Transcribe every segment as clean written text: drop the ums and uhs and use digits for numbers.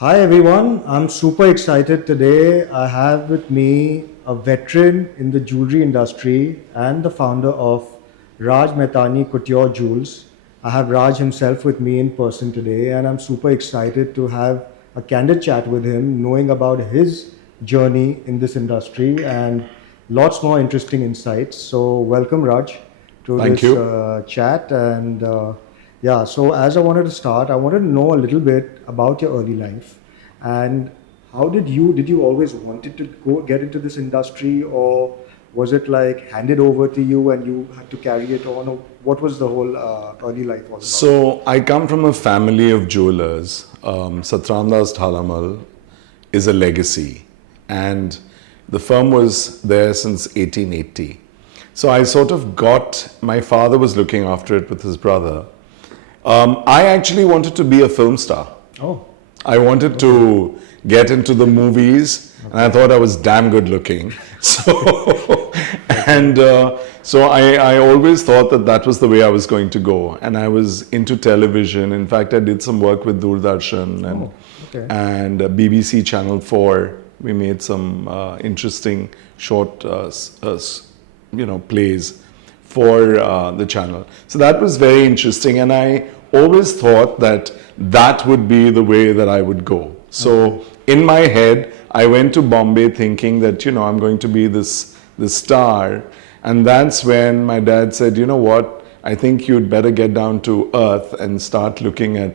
Hi everyone, I'm super excited today. I have with me a veteran in the jewelry industry and the founder of Raj Mahtani Couture Jewels. I have Raj himself with me in person today, and I'm super excited to have a candid chat with him, knowing about his journey in this industry and lots more interesting insights. So, welcome, Raj, to Thank this you. chat. And yeah, so as I wanted to start, I wanted to know a little bit about your early life and how did you always wanted to go get into this industry, or was it like handed over to you and you had to carry it on, or what was the whole early life all about? So I come from a family of jewelers. Satramdas Dhalamal is a legacy, and the firm was there since 1880. So I sort of got, my father was looking after it with his brother. I actually wanted to be a film star. Oh, I wanted to get into the movies, and I thought I was damn good looking. So, and I always thought that that was the way I was going to go. And I was into television. In fact, I did some work with Doordarshan okay. and BBC Channel 4. We made some interesting short, plays for the channel. So that was very interesting, and I always thought that that would be the way that I would go. So in my head, I went to Bombay thinking that I'm going to be this star, and that's when my dad said, you know what, I think you'd better get down to earth and start Okay.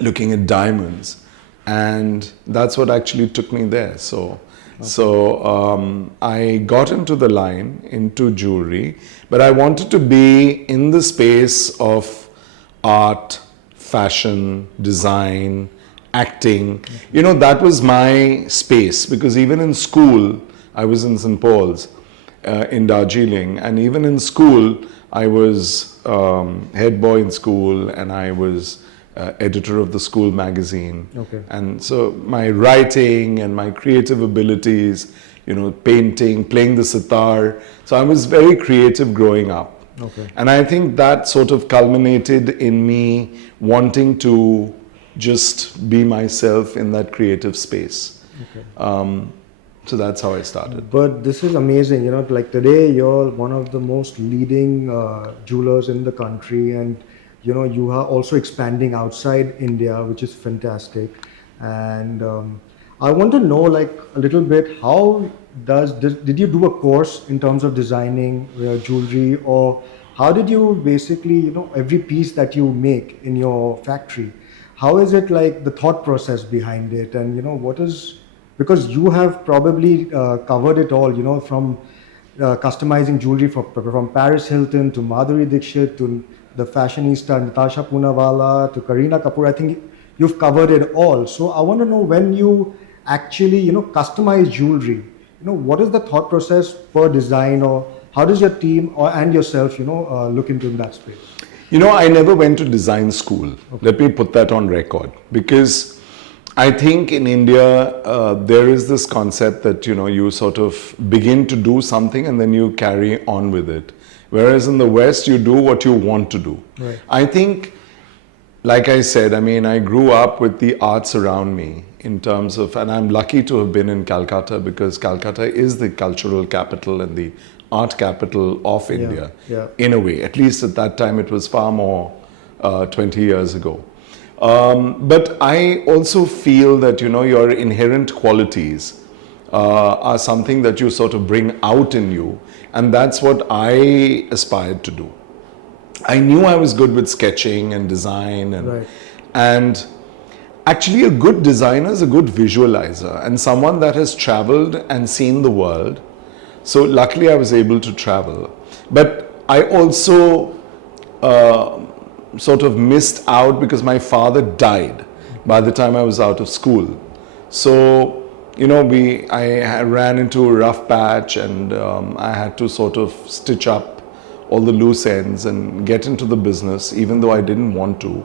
looking at diamonds, and that's what actually took me there. I got into the line, into jewelry, but I wanted to be in the space of art, fashion, design, acting. That was my space, because even in school, I was in St. Paul's in Darjeeling, and even in school, I was head boy in school, and I was editor of the school magazine. Okay. And so my writing and my creative abilities, painting, playing the sitar. So I was very creative growing up. Okay. And I think that sort of culminated in me wanting to just be myself in that creative space. Okay. So that's how I started. But this is amazing, like today you're one of the most leading jewelers in the country, and you are also expanding outside India, which is fantastic. And I want to know, like, a little bit, how did you do a course in terms of designing jewelry, or how did you basically, every piece that you make in your factory, how is it, like, the thought process behind it, and what is, because you have probably covered it all, from customizing jewelry from Paris Hilton to Madhuri Dixit to the fashionista Natasha Poonawalla to Kareena Kapoor. I think you've covered it all. So I want to know, when you actually, customize jewelry, what is the thought process per design, or how does your team and yourself, look into that space? I never went to design school. Okay. Let me put that on record, because I think in India, there is this concept that, you sort of begin to do something and then you carry on with it. Whereas in the West, you do what you want to do. Right. I think, like I said, I grew up with the arts around me in terms of, and I'm lucky to have been in Calcutta, because Calcutta is the cultural capital and the art capital of India, yeah. in a way. At least at that time, it was far more 20 years ago. But I also feel that, your inherent qualities are something that you sort of bring out in you. And that's what I aspired to do. I knew I was good with sketching and design, Right. and actually a good designer is a good visualizer and someone that has traveled and seen the world. So luckily I was able to travel. But I also sort of missed out because my father died by the time I was out of school. So, I ran into a rough patch, and I had to sort of stitch up all the loose ends and get into the business, even though I didn't want to.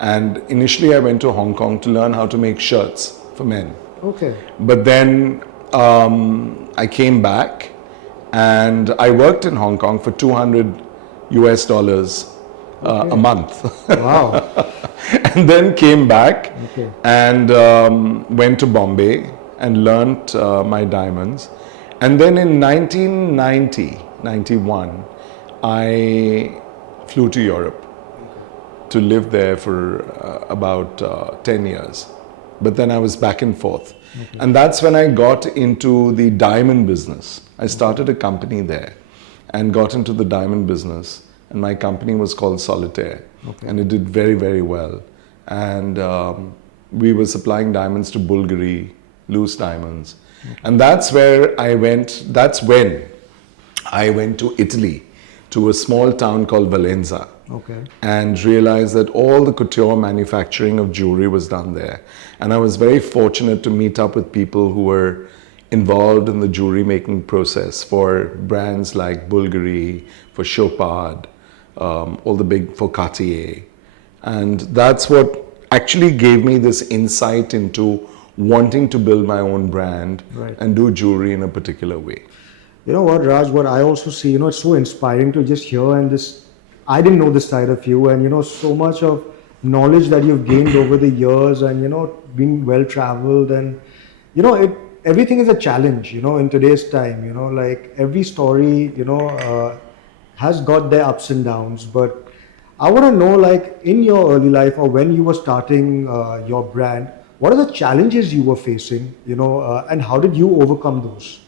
And initially I went to Hong Kong to learn how to make shirts for men. Okay. But then I came back and I worked in Hong Kong for $200 a month. Wow. And then came back Okay. and went to Bombay and learnt my diamonds. And then in 1990, 91, I flew to Europe to live there for about 10 years. But then I was back and forth. Okay. And that's when I got into the diamond business. I started a company there and got into the diamond business. And my company was called Solitaire. Okay. And it did very, very well. And we were supplying diamonds to Bulgari, loose diamonds. Okay. And that's when I went to Italy, to a small town called Valenza. Okay. And realized that all the couture manufacturing of jewelry was done there. And I was very fortunate to meet up with people who were involved in the jewelry making process for brands like Bulgari, for Chopard, all the big, for Cartier. And that's what actually gave me this insight into wanting to build my own brand and do jewelry in a particular way. You know what, Raj, what I also see, it's so inspiring to just hear and this, I didn't know this side of you, and so much of knowledge that you've gained over the years, and being well traveled, and everything is a challenge, in today's time, like every story, has got their ups and downs. But I want to know, like in your early life or when you were starting your brand, what are the challenges you were facing, and how did you overcome those?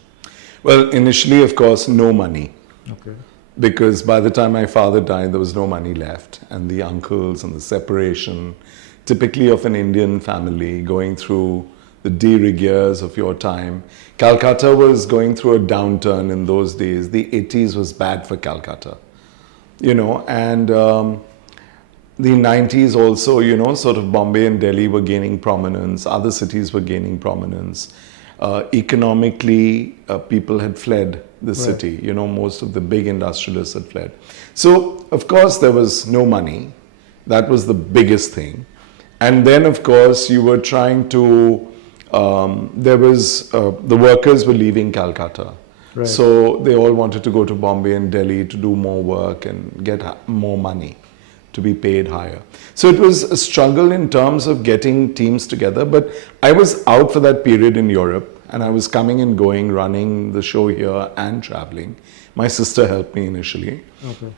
Well, initially, of course, no money. Okay. Because by the time my father died, there was no money left. And the uncles and the separation, typically of an Indian family, going through the de rigueurs of your time. Calcutta was going through a downturn in those days. The 80s was bad for Calcutta, and the 90s also, sort of Bombay and Delhi were gaining prominence. Other cities were gaining prominence. Economically, people had fled the city. Most of the big industrialists had fled. So, of course, there was no money. That was the biggest thing. And then, of course, you were trying to, the workers were leaving Calcutta. Right. So they all wanted to go to Bombay and Delhi to do more work and get more money, to be paid higher. So it was a struggle in terms of getting teams together, but I was out for that period in Europe and I was coming and going, running the show here and traveling. My sister helped me initially. Okay.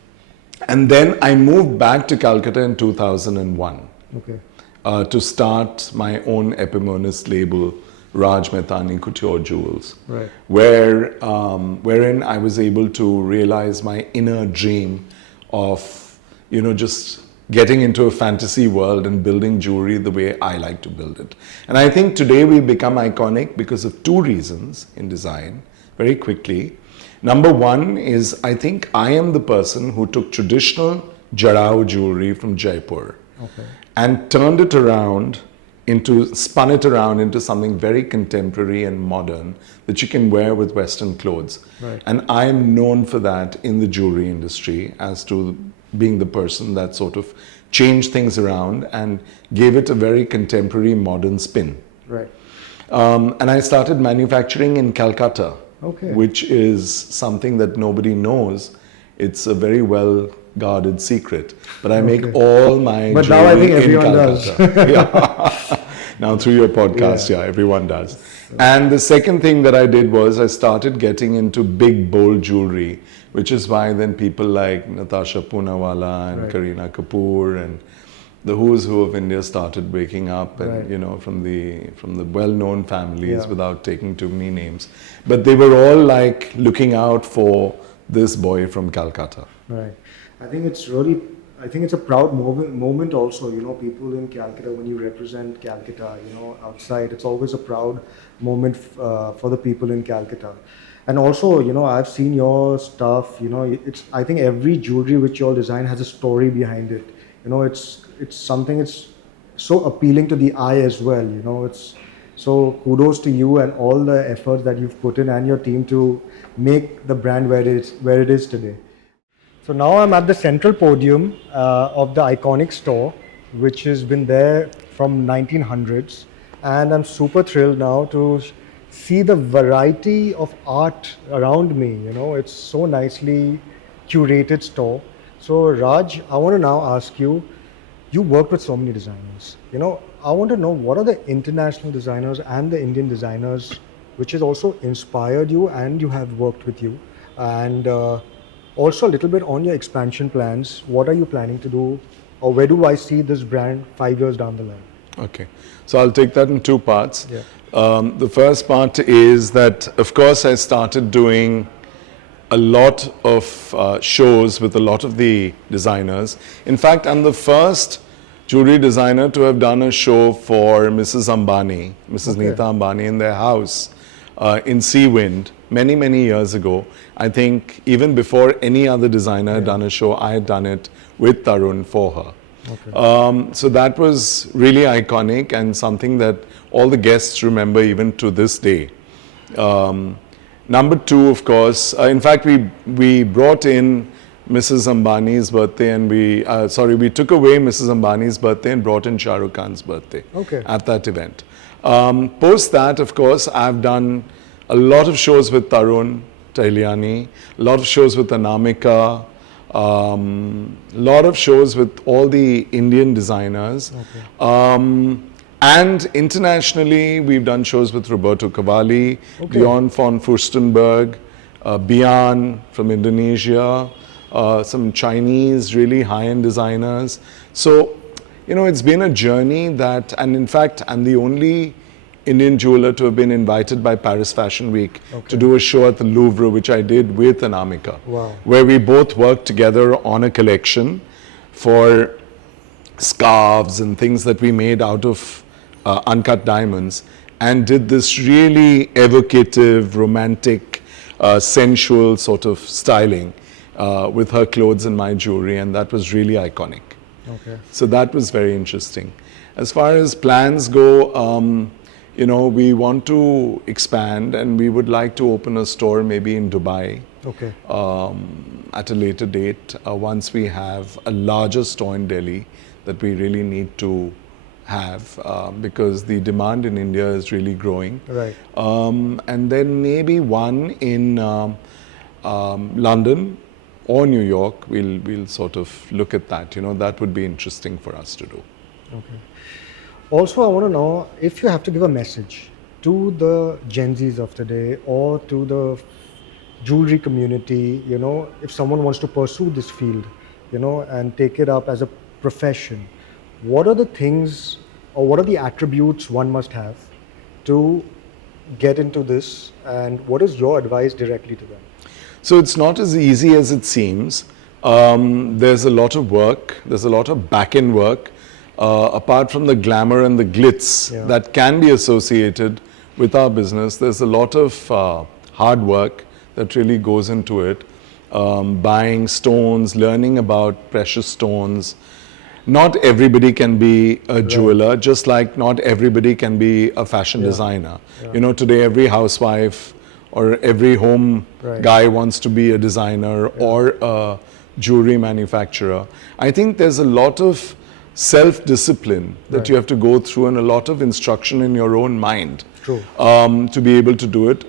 And then I moved back to Calcutta in 2001 to start my own eponymous label, Raj Mahtani Couture Jewels, wherein I was able to realize my inner dream of, just getting into a fantasy world and building jewelry the way I like to build it. And I think today we become iconic because of two reasons in design, very quickly. Number one is I think I am the person who took traditional Jarrao jewelry from Jaipur and turned it around spun it around into something very contemporary and modern that you can wear with Western clothes. Right. And I am known for that in the jewelry industry as to being the person that sort of changed things around and gave it a very contemporary modern spin. Right. And I started manufacturing in Calcutta, which is something that nobody knows. It's a very well guarded secret, but I make all my but jewelry now I think everyone in Calcutta. does. Now through your podcast, everyone does. And the second thing that I did was I started getting into big, bold jewelry, which is why then people like Natasha Poonawalla and Kareena Kapoor and the who's who of India started waking up, and from the well-known families, without taking too many names, but they were all like looking out for this boy from Calcutta. Right. I think it's a proud moment also, people in Calcutta, when you represent Calcutta, outside, it's always a proud moment for the people in Calcutta. And also, I've seen your stuff, I think every jewelry which you all design has a story behind it. It's something, it's so appealing to the eye as well, so kudos to you and all the efforts that you've put in and your team to make the brand where it is today. So now I'm at the central podium of the iconic store, which has been there from 1900s, and I'm super thrilled now to see the variety of art around me. It's so nicely curated store. So Raj, I want to now ask you, you worked with so many designers. I want to know what are the international designers and the Indian designers which has also inspired you and you have worked with you. And also a little bit on your expansion plans. What are you planning to do, or where do I see this brand 5 years down the line? Okay, so I'll take that in two parts. Yeah. The first part is that, of course, I started doing a lot of shows with a lot of the designers. In fact, I'm the first jewelry designer to have done a show for Mrs. Ambani, Mrs. Okay. Neeta Ambani, in their house in Seawind many, many years ago. I think even before any other designer had done a show, I had done it with Tarun for her. Okay. So that was really iconic and something that all the guests remember even to this day. Number two, of course, in fact, we brought in Mrs. Ambani's birthday and we took away Mrs. Ambani's birthday and brought in Shah Rukh Khan's birthday Okay. at that event. Post that, of course, I've done a lot of shows with Tarun Tailiani, a lot of shows with Anamika, lot of shows with all the Indian designers. Okay. And internationally, we've done shows with Roberto Cavalli, Okay. Bjorn von Furstenberg, Bian from Indonesia, some Chinese really high-end designers. So, it's been a journey that, and in fact, I'm the only Indian jeweler to have been invited by Paris Fashion Week to do a show at the Louvre, which I did with Anamika, Wow. where we both worked together on a collection for scarves and things that we made out of uncut diamonds, and did this really evocative, romantic, sensual sort of styling with her clothes and my jewelry, and that was really iconic. Okay. So that was very interesting. As far as plans go, we want to expand and we would like to open a store maybe in Dubai Okay. at a later date, once we have a larger store in Delhi that we really need to have, because the demand in India is really growing. Right. And then maybe one in London or New York. We'll sort of look at that. That would be interesting for us to do. Okay. Also, I want to know if you have to give a message to the Gen Zs of today or to the jewelry community, if someone wants to pursue this field, and take it up as a profession, what are the things or what are the attributes one must have to get into this, and what is your advice directly to them? So it's not as easy as it seems. There's a lot of work, there's a lot of back-end work, apart from the glamour and the glitz that can be associated with our business. There's a lot of hard work that really goes into it. Buying stones, learning about precious stones. Not everybody can be a jeweler, just like not everybody can be a fashion designer. Today every housewife or every home guy wants to be a designer or a jewelry manufacturer. I think there's a lot of self-discipline that you have to go through and a lot of instruction in your own mind to be able to do it,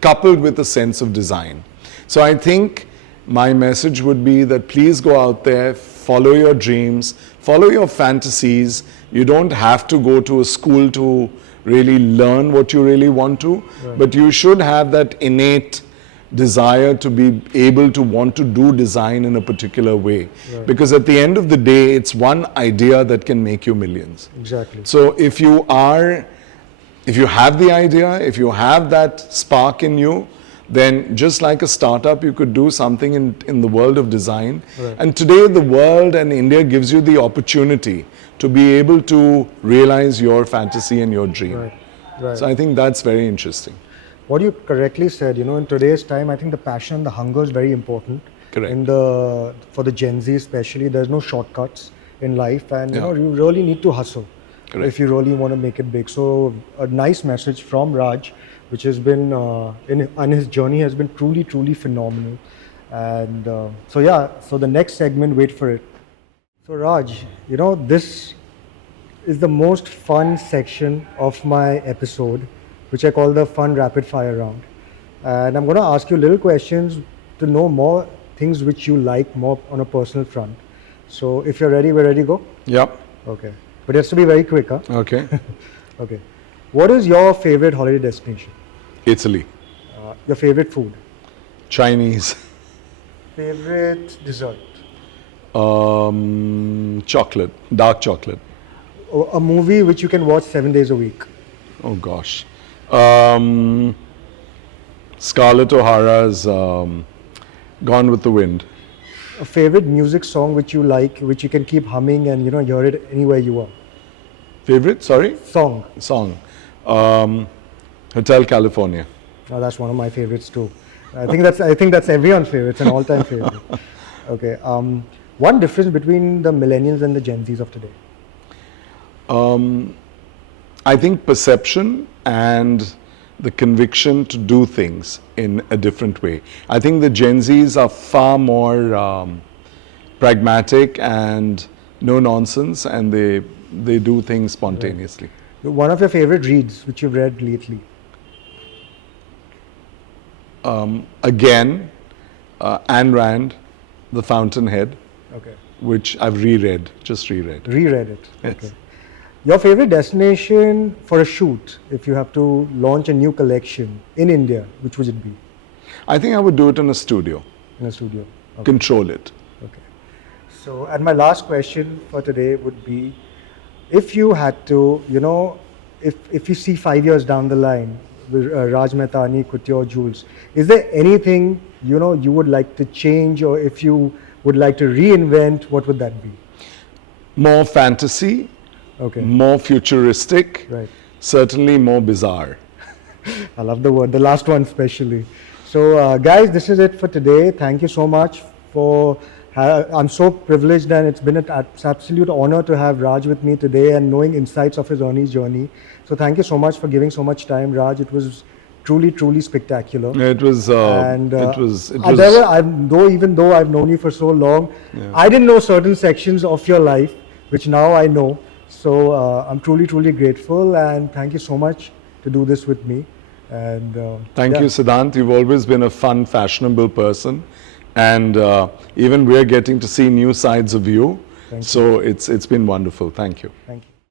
coupled with a sense of design. So I think my message would be that please go out there, follow your dreams, follow your fantasies. You don't have to go to a school to really learn what you really want to, but you should have that innate desire to be able to want to do design in a particular way. Because at the end of the day, it's one idea that can make you millions. Exactly. So if you have the idea, if you have that spark in you, then just like a startup, you could do something in the world of design. And today the world and India gives you the opportunity to be able to realize your fantasy and your dream. So I think that's very interesting. What you correctly said, in today's time, I think the passion and the hunger is very important. Correct. For the Gen Z especially, there's no shortcuts in life, and you really need to hustle if you really want to make it big. So a nice message from Raj, which has been and his journey has been truly, truly phenomenal. And so the next segment, wait for it. So Raj, this is the most fun section of my episode, which I call the fun rapid fire round. And I'm going to ask you little questions to know more things which you like more on a personal front. So if you're ready, we're ready to go? Yep. Okay. But it has to be very quick, huh? Okay. Okay. What is your favorite holiday destination? Italy. Your favorite food? Chinese. Favorite dessert? Chocolate. Dark chocolate. A movie which you can watch 7 days a week? Oh gosh. Scarlett O'Hara's Gone with the Wind. A favorite music song which you like, which you can keep humming and hear it anywhere you are? Favorite? Sorry? Song. Song. Hotel California. Oh, that's one of my favorites too. I think that's everyone's favorite. It's an all-time favorite. Okay. One difference between the millennials and the Gen Zs of today? I think perception and the conviction to do things in a different way. I think the Gen Zs are far more pragmatic and no nonsense, and they do things spontaneously. Right. One of your favorite reads which you've read lately? Again, Ayn Rand, The Fountainhead, Okay. which I've reread, just reread. Reread it. Yes. Okay. Your favorite destination for a shoot, if you have to launch a new collection in India, which would it be? I think I would do it in a studio, In a studio. Okay. control it. Okay. So, and my last question for today would be, if you had to, if you see 5 years down the line with Raj Mahtani, Couture, Jewels, is there anything, you would like to change, or if you would like to reinvent, what would that be? More fantasy, Okay. more futuristic, Right. certainly more bizarre. I love the word, the last one especially. So, guys, this is it for today. Thank you so much for. I'm so privileged, and it's been an absolute honor to have Raj with me today and knowing insights of his Ernie's journey. So, thank you so much for giving so much time, Raj. It was truly, truly spectacular. It was. And it was. even though I've known you for so long, I didn't know certain sections of your life, which now I know. So I'm truly, truly grateful, and thank you so much to do this with me. And Thank you, Siddhant. You've always been a fun, fashionable person, and even we're getting to see new sides of you. So it's been wonderful. Thank you. Thank you.